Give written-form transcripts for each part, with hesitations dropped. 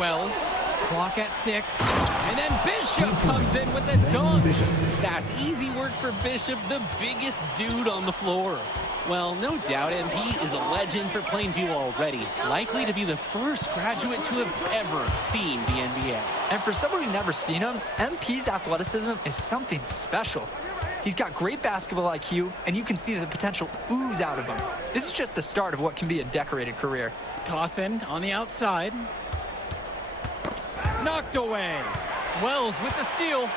Wells. Clock at 6. And then Bishop comes in with a dunk. That's easy work for Bishop, the biggest dude on the floor. Well, no doubt MP is a legend for Plainview already. Likely to be the first graduate to have ever seen the NBA. And for someone who's never seen him, MP's athleticism is something special. He's got great basketball IQ, and you can see the potential ooze out of him. This is just the start of what can be a decorated career. Cawthon on the outside. Knocked away. Wells with the steal.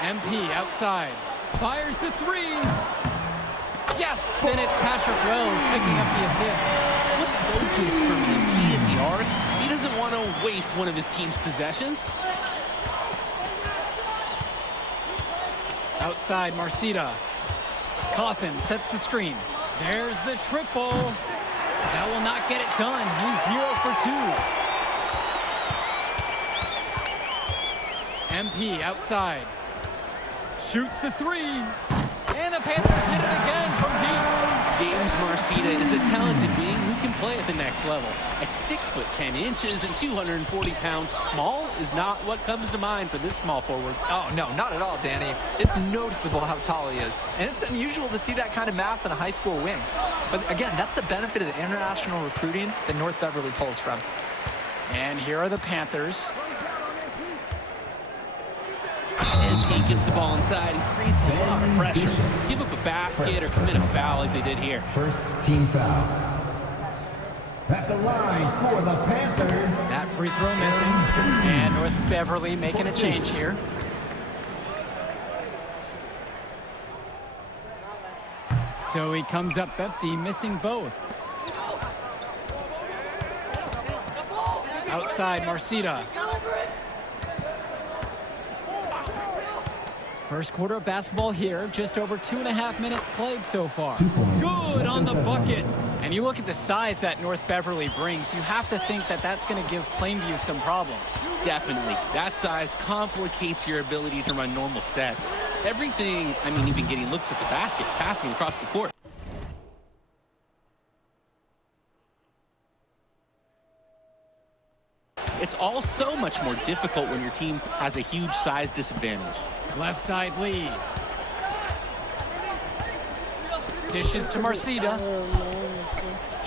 MP outside. Fires the 3. Yes! And it's Patrick Wells picking up the assist. What focus from MP at the arc. He doesn't want to waste one of his team's possessions. Outside, Marcita. Cawthon sets the screen. There's the triple. That will not get it done. He's 0 for 2. MP outside. Shoots the 3. And the Panthers hit it again from deep. James Marcita is a talented wing who can play at the next level. At 6'10" and 240 pounds, small is not what comes to mind for this small forward. Oh, no, not at all, Danny. It's noticeable how tall he is. And it's unusual to see that kind of mass in a high school wing. But again, that's the benefit of the international recruiting that North Beverly pulls from. And here are the Panthers. And he gets the ball inside and creates a lot of pressure. Give up a basket or commit a foul like they did here. First team foul. At the line for the Panthers. That free throw missing. And North Beverly making a change here. So he comes up empty, missing both. Outside, Marcita. First quarter of basketball here, just over 2.5 minutes played so far. Good on the bucket. And you look at the size that North Beverly brings, you have to think that that's going to give Plainview some problems. Definitely. That size complicates your ability to run normal sets. Everything, even getting looks at the basket, passing across the court. It's all so much more difficult when your team has a huge size disadvantage. Left side lead. Dishes to Marcita.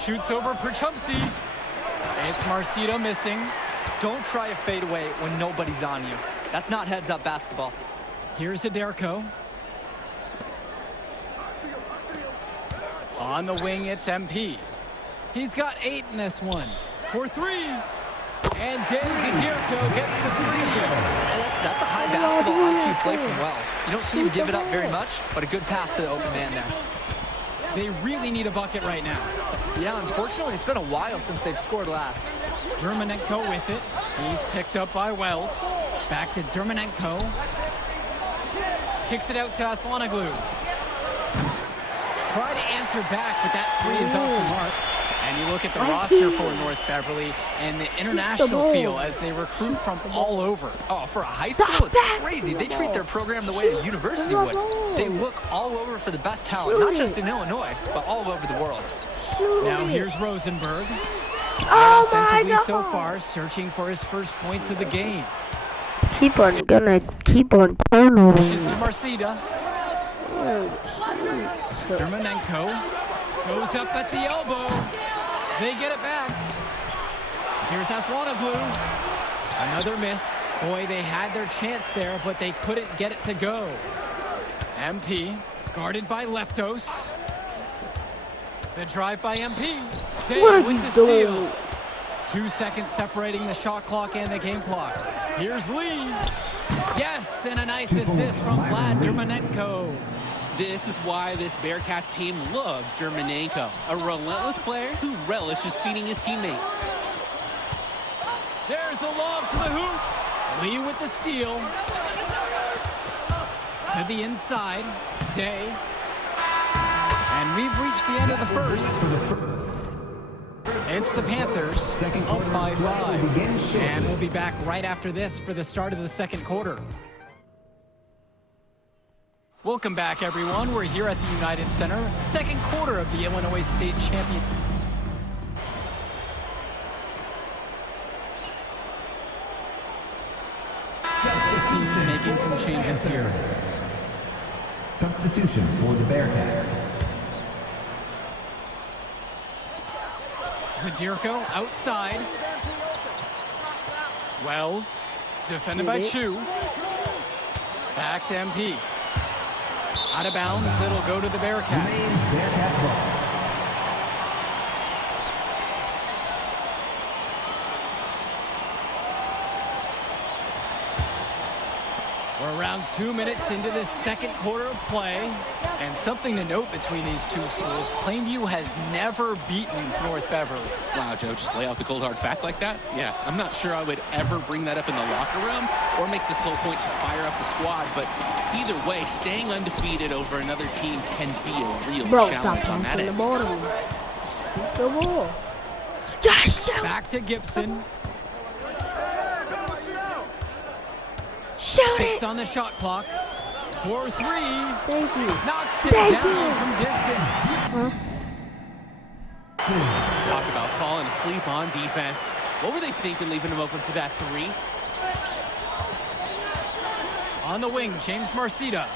Shoots over Perchumsey. It's Marcita missing. Don't try a fadeaway when nobody's on you. That's not heads-up basketball. Here's Aderko. On the wing, it's MP. He's got 8 in this one. For 3. And James Aderko gets the 3. That's a high basketball IQ play from Wells. You don't see him give it up very much, but a good pass to the open man there. They really need a bucket right now. Yeah, unfortunately, it's been a while since they've scored last. Dermanenko with it. He's picked up by Wells. Back to Dermanenko. Kicks it out to Aslanoglu. Try to answer back, but that 3 is off the mark. And you look at the roster for North Beverly and the international feel as they recruit from all over. Oh, for a high school, it's crazy. They treat their program the way a university would. They look all over for the best talent, not just in Illinois, but all over the world. Now here's Rosenberg. Oh my Offensively God. so far, searching for his first points of the game. Keep on turning. Pushes to Marcita. Dermanenko goes up at the elbow. They get it back. Here's Aslanoglu. Another miss. Boy, they had their chance there, but they couldn't get it to go. MP guarded by Leftos. The drive by MP. Day with the steal. 2 seconds separating the shot clock and the game clock. Here's Lee. Yes, and a nice assist from Vlad Dermanenko. This is why this Bearcats team loves Dermanenko, a relentless player who relishes feeding his teammates. There's a lob to the hoop. Lee with the steal. To the inside. Day. And we've reached the end of the first. It's the Panthers up by 5. And we'll be back right after this for the start of the second quarter. Welcome back, everyone. We're here at the United Center, second quarter of the Illinois State Champion. teams making some changes here. Substitution for the Bearcats. Zadirko outside. Wells, defended by Chu. Back to MP. Out of bounds, it'll go to the Bearcats. Remains Bearcat ball. We're around 2 minutes into the second quarter of play. And something to note between these two schools, Plainview has never beaten North Beverly. Wow, Joe, just lay out the cold hard fact like that? Yeah, I'm not sure I would ever bring that up in the locker room or make the sole point to fire up the squad, but either way, staying undefeated over another team can be a real Bro, challenge stop on that on the end. bottom. The ball. Just shout. Back to Gibson. Shout 6 it. on the shot clock. 4-3. Thank you. Knocks it Thank down you. from distance. Talk about falling asleep on defense. What were they thinking leaving him open for that three? On the wing, James Marcita.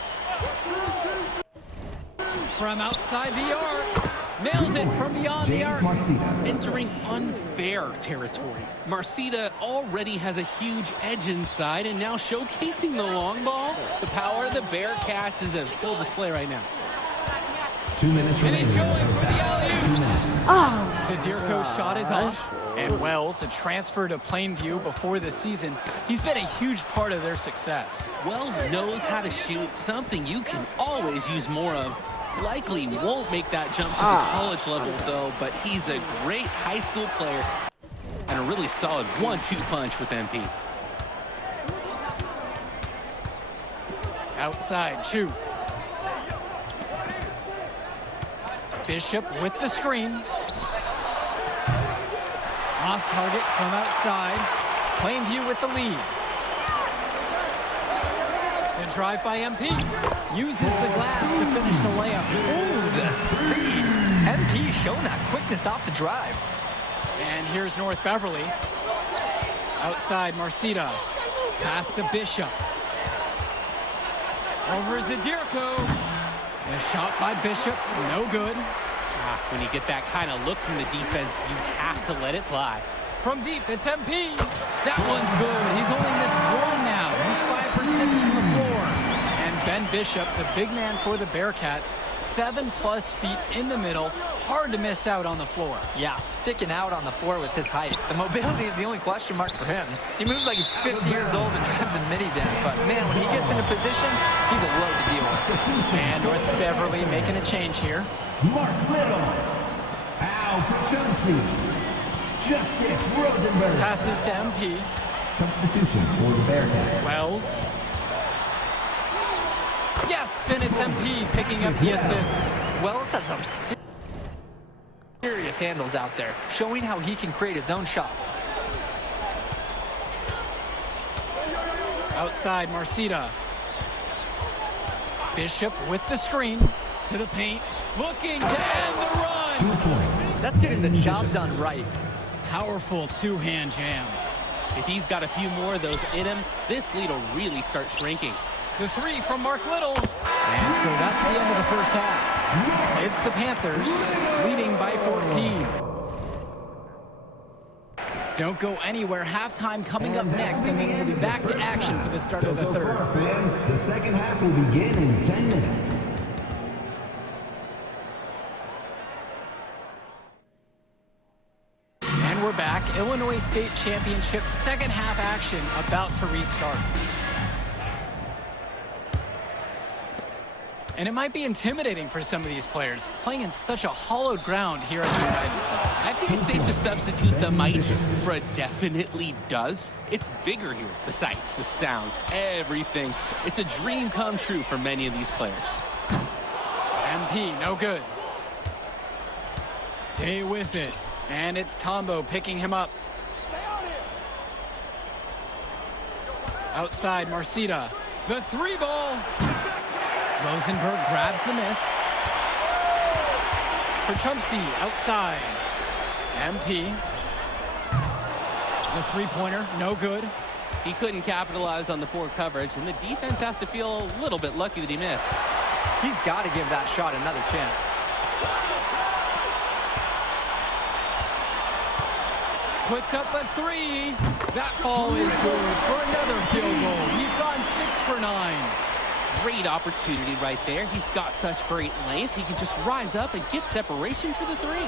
From outside the arc. Nails it from beyond the James arc. Marcita. Entering unfair territory. Marcita already has a huge edge inside and now showcasing the long ball. The power of the Bearcats is a full display right now. 2 minutes And he's remaining. going for the alley-oop. 2 minutes. Oh. Zadirko's shot is off. And Wells, a transfer to Plainview before the season, he's been a huge part of their success. Wells knows how to shoot, something you can always use more of. Likely won't make that jump to the college level though, but he's a great high school player and a really solid 1-2 punch with MP. Outside, Chu. Bishop with the screen. Off target from outside. Plainview with the lead. The drive by MP. Uses the glass to finish the layup. Ooh, the speed. MP showing that quickness off the drive. And here's North Beverly. Outside, Marcita. Pass to Bishop. Over Zadirko. The shot by Bishop, no good. When you get that kind of look from the defense, you have to let it fly. From deep, it's MP. That one's good. He's only missed one now. He's 5 for 6 from the floor. And Ben Bishop, the big man for the Bearcats, 7+ feet in the middle. Hard to miss out on the floor. Yeah, sticking out on the floor with his height. The mobility is the only question mark for him. He moves like he's 50 years old and drives a minivan, but man, when he gets into position, he's a load to deal with. Substitution. And North Beverly making a change here. Mark Little. Al Pachunsi. Justice Rosenberg. Passes to MP. Substitution for the Bearcats. Wells. Yes, and it's MP picking up the assist. Wells has some serious handles out there, showing how he can create his own shots. Outside, Marcita. Bishop with the screen to the paint. Looking to end the 2 run. points. That's getting the job done right. Powerful two-hand jam. If he's got a few more of those in him, this lead will really start shrinking. The three from Mark Little. And so that's the end of the first half. It's the Panthers leading by 14. Don't go anywhere. Halftime coming up next, and then we'll be back to action for the start of the Don't go third. far, fans. The second half will begin in 10 minutes. And we're back. Illinois State Championship second half action about to restart. And it might be intimidating for some of these players, playing in such a hollowed ground here at the United Center. I think it's safe to substitute the might for a definitely does. It's bigger here. The sights, the sounds, everything. It's a dream come true for many of these players. MP, no good. Day with it. And it's Tombo picking him up. Outside, Marcita. The three ball. Rosenberg grabs the miss. Perchumsey outside. MP. The three-pointer, no good. He couldn't capitalize on the poor coverage, and the defense has to feel a little bit lucky that he missed. He's got to give that shot another chance. Puts up a three. That ball is good for another field goal. He's gone 6 for 9. Great opportunity right there. He's got such great length. He can just rise up and get separation for the three.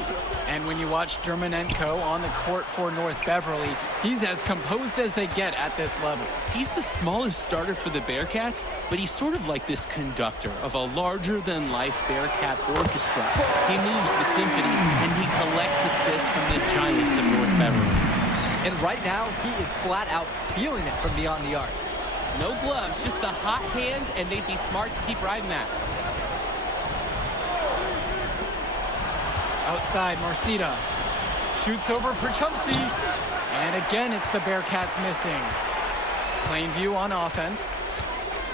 And when you watch Dermonenko on the court for North Beverly, he's as composed as they get at this level. He's the smallest starter for the Bearcats, but he's sort of like this conductor of a larger-than-life Bearcat orchestra. He moves the symphony, and he collects assists from the giants of North Beverly. And right now, he is flat out feeling it from beyond the arc. No gloves, just the hot hand, and they'd be smart to keep riding that. Outside, Marcita shoots over Perchumsey. And again, it's the Bearcats missing. Plainview on offense.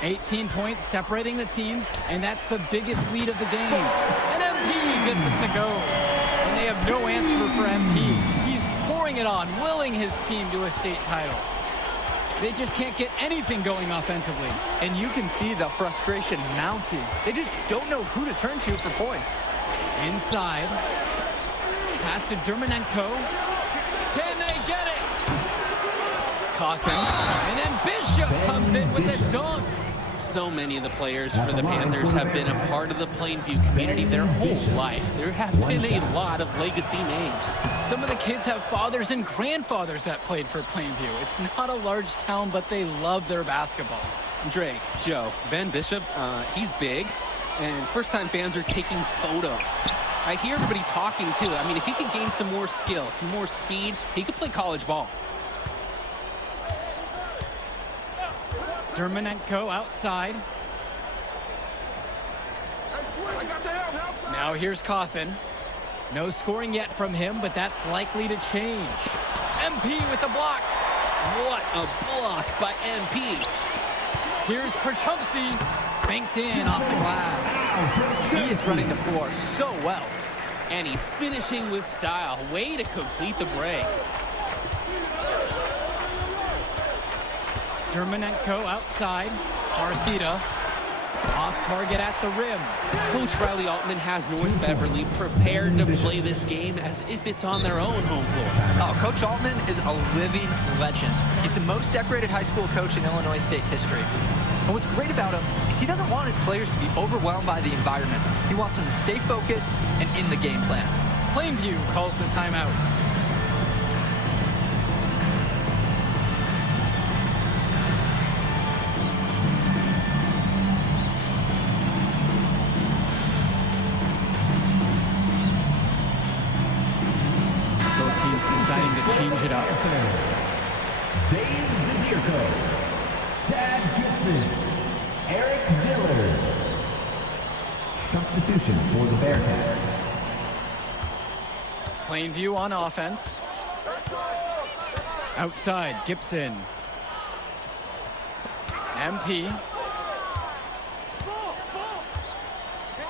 18 points separating the teams, and that's the biggest lead of the game. And MP gets it to go. And they have no answer for MP. He's pouring it on, willing his team to a state title. They just can't get anything going offensively. And you can see the frustration mounting. They just don't know who to turn to for points. Inside. Pass to Dermonenko. Can they get it? Cawthon. And then Bishop comes in with a dunk. So many of the players for the Panthers have been a part of the Plainview community their whole life. There have been a lot of legacy names. Some of the kids have fathers and grandfathers that played for Plainview. It's not a large town, but they love their basketball. Drake, Joe, Ben Bishop, he's big, and first-time fans are taking photos. I hear everybody talking, too. I mean, if he could gain some more skill, some more speed, he could play college ball. Dermonenko outside. Now here's Cawthon. No scoring yet from him, but that's likely to change. MP with the block. What a block by MP. Here's Perchumsey. Banked in off the glass. He is running the floor so well. And he's finishing with style. Way to complete the break. Dermonenko outside. Marcita off target at the rim. Coach Riley Altman has North Beverly prepared to play this game as if it's on their own home floor. Oh, Coach Altman is a living legend. He's the most decorated high school coach in Illinois state history. And what's great about him is he doesn't want his players to be overwhelmed by the environment. He wants them to stay focused and in the game plan. Plainview calls the timeout. Deciding to change it up. Dave Zadirko, Chad Gibson, Eric Dillard. Substitution for the Bearcats. Plainview on offense. Outside, Gibson. MP.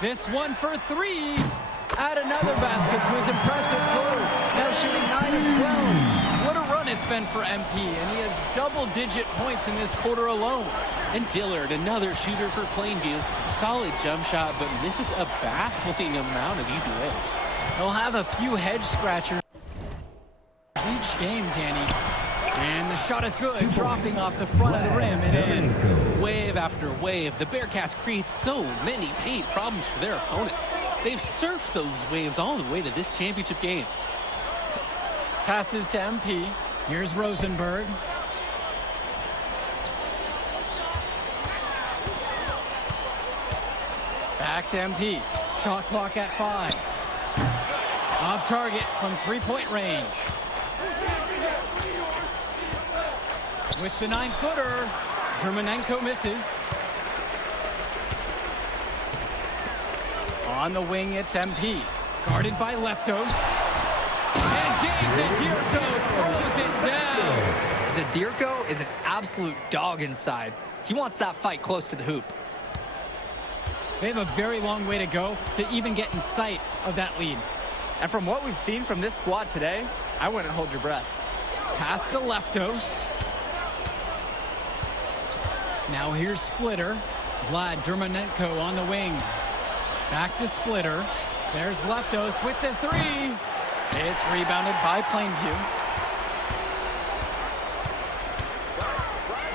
This one for three. Add another basket to his impressive total. Now shooting 9 of 12. What a run it's been for MP, and he has double-digit points in this quarter alone. And Dillard, another shooter for Plainview. Solid jump shot, but misses a baffling amount of easy layups. He'll have a few head scratchers each game, Danny. And the shot is good, dropping off the front of the rim and in. Wave after wave, the Bearcats create so many paint problems for their opponents. They've surfed those waves all the way to this championship game. Passes to MP. Here's Rosenberg. Back to MP. Shot clock at 5. Off target from three-point range. With the 9-footer, Dermonenko misses. On the wing, it's MP. Guarded by Leftos. And Dave Zadirko throws it down. Zadirko is an absolute dog inside. He wants that fight close to the hoop. They have a very long way to go to even get in sight of that lead. And from what we've seen from this squad today, I wouldn't hold your breath. Pass to Leftos. Now here's Splitter. Vlad Dermonenko on the wing. Back to Splitter. There's Leftos with the three. It's rebounded by Plainview.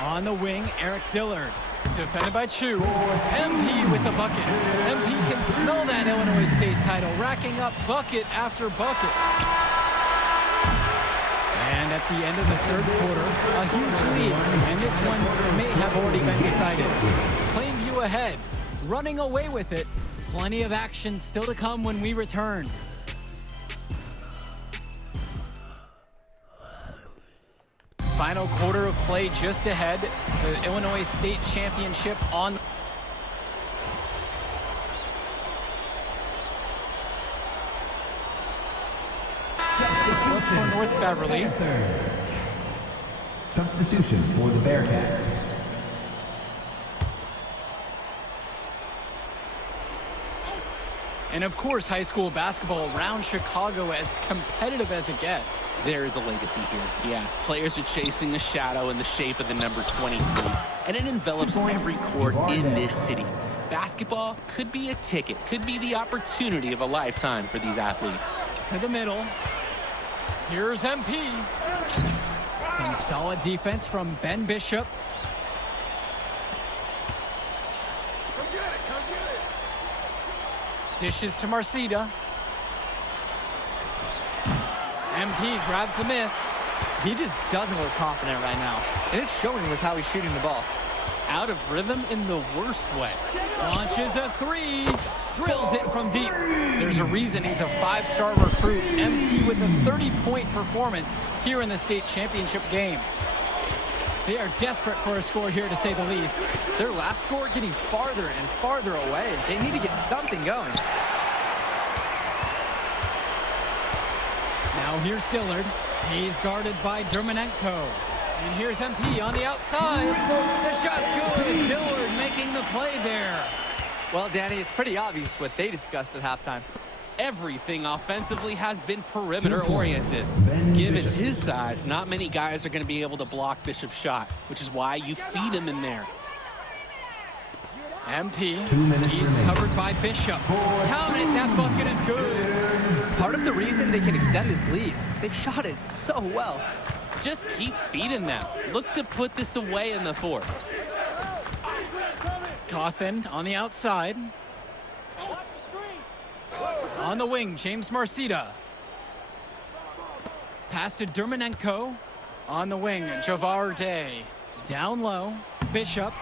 On the wing, Eric Dillard. Defended by Chu. MP with the bucket. MP can smell that Illinois State title, racking up bucket after bucket. And at the end of the third quarter, a huge lead, and this one may have already been decided. Plainview ahead, running away with it. Plenty of action still to come when we return. Final quarter of play just ahead. The Illinois State Championship on. For North Beverly. Panthers. Substitution for the Bearcats. And of course, high school basketball around Chicago as competitive as it gets. There is a legacy here. Yeah, players are chasing a shadow in the shape of the number 23, and it envelops every court in this city. Basketball could be a ticket, could be the opportunity of a lifetime for these athletes. To the middle. Here's MP. Some solid defense from Ben Bishop. Dishes to Marcida. MP grabs the miss. He just doesn't look confident right now, and it's showing with how he's shooting the ball. Out of rhythm in the worst way. Launches a three. Drills it from deep. There's a reason he's a five-star recruit. MP with a 30-point performance here in the state championship game. They are desperate for a score here, to say the least. Their last score getting farther and farther away. They need to get something going. Now here's Dillard. He's guarded by Dermonenko. And here's MP on the outside. The shot's good. Dillard making the play there. Well, Danny, it's pretty obvious what they discussed at halftime. Everything offensively has been perimeter-oriented. Given his size, not many guys are going to be able to block Bishop's shot, which is why you feed him in there. MP, 2 minutes he's remaining. covered by Bishop. Count it, that bucket is good. Part of the reason they can extend this lead, they've shot it so well. Just keep feeding them. Look to put this away in the fourth. Cawthon on the outside. On the wing, James Marcida. Pass to Dermonenko. On the wing, Javar Day. Down low, Bishop.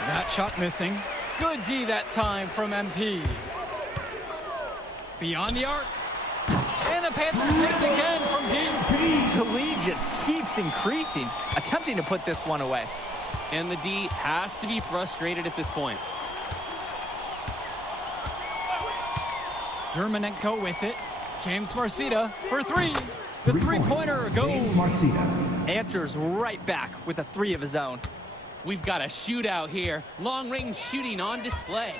That shot missing. Good D that time from MP. Beyond the arc. And the Panthers hit it again from deep. The lead just keeps increasing, attempting to put this one away. And the D has to be frustrated at this point. Dermonenko with it. James Marcida for three. The three-pointer goes. James Marcida. Answers right back with a three of his own. We've got a shootout here. Long-range shooting on display.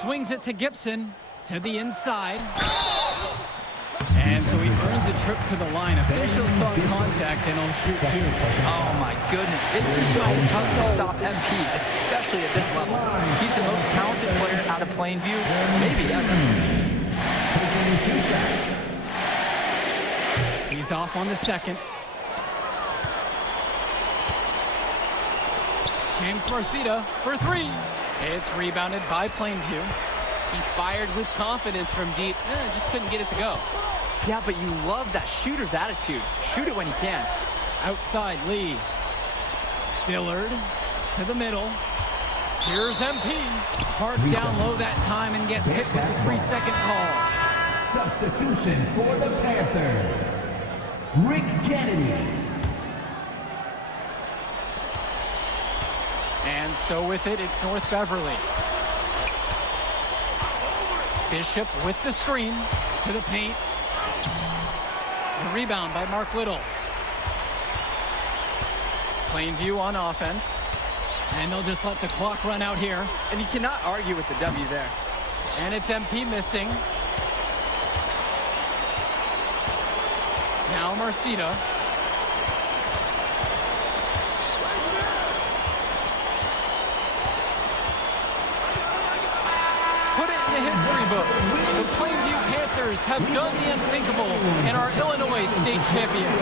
Swings it to Gibson. To the inside. And so he earns a trip to the line. Officials saw contact and he'll shoot two. Oh my goodness, it's so tough to stop MP, especially at this level. He's the most talented player out of Plainview, maybe ever. Taking 2 shots. He's off on the second. James Marcida for three. It's rebounded by Plainview. He fired with confidence from deep. Just couldn't get it to go. Yeah, but you love that shooter's attitude. Shoot it when he can. Outside Lee. Dillard to the middle. Here's MP. Parked down low that time and gets hit with the 3-second call. Substitution for the Panthers. Rick Kennedy. And so with it, it's North Beverly. Bishop with the screen to the paint. The rebound by Mark Little. Plainview on offense. And they'll just let the clock run out here. And you cannot argue with the W there. And it's MP missing. Now Marcida. book. The Plainview Panthers have done the unthinkable and are Illinois state champions.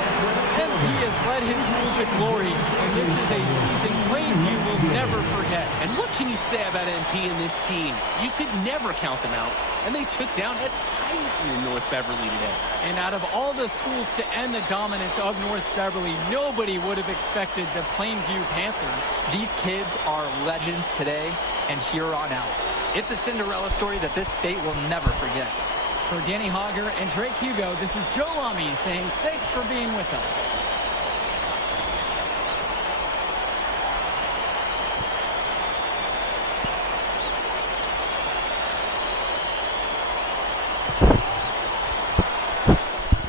MP has led his school to glory, and this is a season Plainview will never forget. And what can you say about MP and this team? You could never count them out, and they took down a Titan in North Beverly today. And out of all the schools to end the dominance of North Beverly, nobody would have expected the Plainview Panthers. These kids are legends today and here on out. It's a Cinderella story that this state will never forget. For Danny Hogger and Drake Hugo, this is Joe Lamy saying thanks for being with us.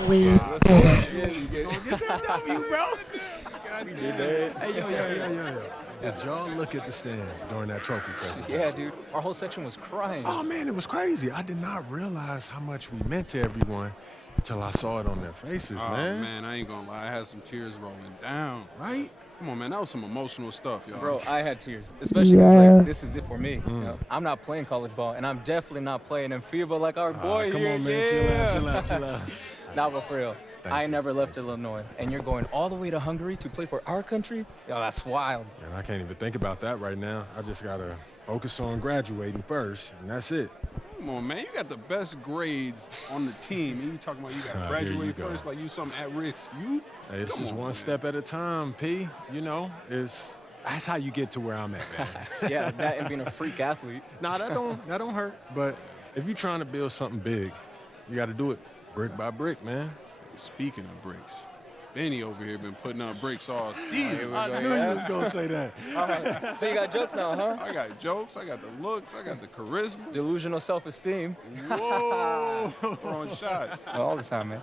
We did it. Get that W, bro. Hey, yo. Did y'all look at the stands during that trophy presentation? Yeah, dude. Our whole section was crying. Oh, man, it was crazy. I did not realize how much we meant to everyone until I saw it on their faces, Oh, man. man, I ain't gonna lie. I had some tears rolling down. Right? Come on, man. That was some emotional stuff, y'all. Bro, I had tears. Especially because, like, this is it for me. You know? I'm not playing college ball, and I'm definitely not playing in FIBA like our boy Come here. on, man. Yeah. Chill out. Nah, but for real. Thank I you. ain't never left Illinois, and you're going all the way to Hungary to play for our country? Yo, that's wild. And I can't even think about that right now. I just got to focus on graduating first, and that's it. Come on, man. You got the best grades on the team, and you talking about you got to Here you graduate go. first like you something at risk. You? Hey, it's Come just on, one man. step at a time, P. You know, that's how you get to where I'm at, man. Yeah, that and being a freak athlete. Nah, that don't hurt. But if you're trying to build something big, you got to do it brick by brick, man. Speaking of bricks, Benny over here been putting up bricks all season. I knew you was gonna say that. All right, so you got jokes now, huh? I got jokes. I got the looks. I got the charisma. Delusional self-esteem. Whoa. Throwing shots. All the time, man.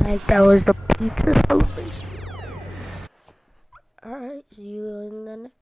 Alright, that was the pizza celebration. Alright, see you in the next.